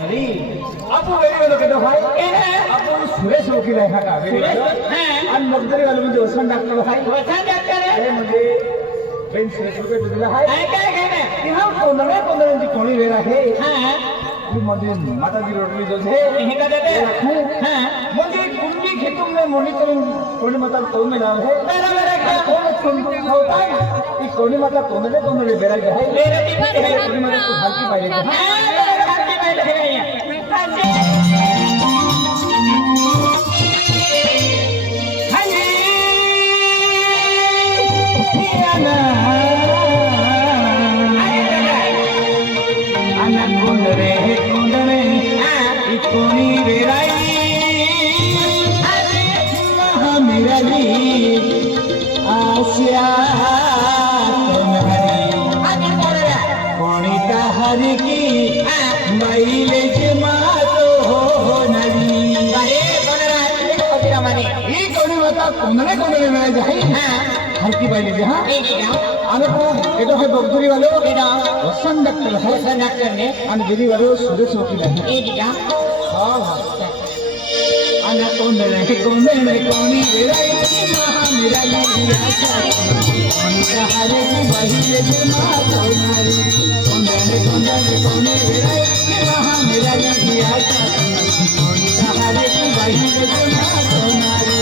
अरे आपको वेरी वालों के तो भाई आपको सुरेश वकील है का वेरी वालों और मगदरी वालों मुझे वसंत डॉक्टर भाई वसंत डॉक्टर है मुझे बेन सुरेश वकील दिला है क्या कहना यहाँ कोने जी कोनी वे रखे हां ये मुझे माता जी रोटली जो है नहीं का देते हां मुझे कुंडी खेतों में मॉनिटरिंग कोने मतलब तो में नाम है मेरा क्या कौन होता है ये कोने मतलब कोने बेरा है मेरे टीम है कोने मतलब तो हल्की पाई है हरि की माइलेज मातो हो नरी अरे बनरा है हमारी ये कोने बता कोने में जाए हर की माइलेज हां ठीक है आने को एटो है बगदुरी वाले एडा वसंत डॉक्टर है वसंत डॉक्टर ने अन गिरी वाले सुरेश वकील है ठीक है हां आना कोने कोनी वेराई महा मेरा लिया कोनी का हरे की माइलेज मातो नारी कोने वेराई महा मेरा लिया कोनी का हरे की माइलेज मातो नारी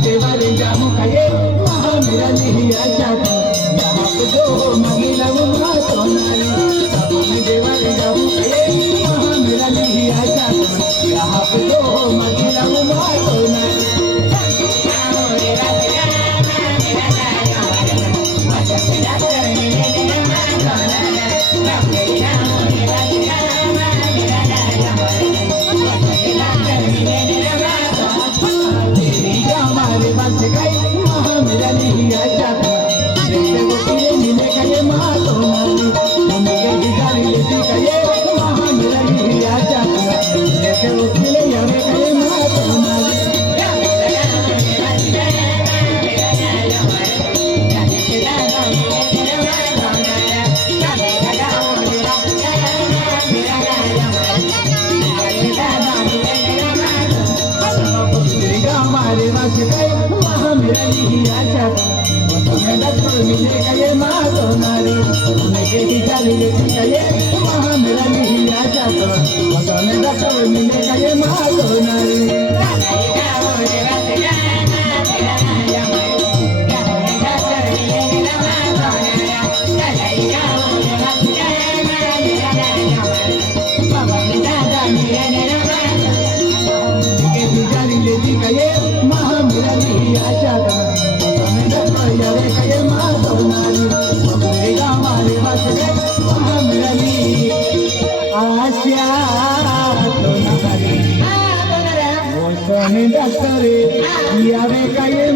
देवारे जामु खाए मेरा नहीं आशा यहाँ पे जो मंगिला म्हणजे काय मागवणारी महामिळाली आशा काय मागवणारी गावाले वाचले महामिळाली आशा डॉक्टरे यावे काय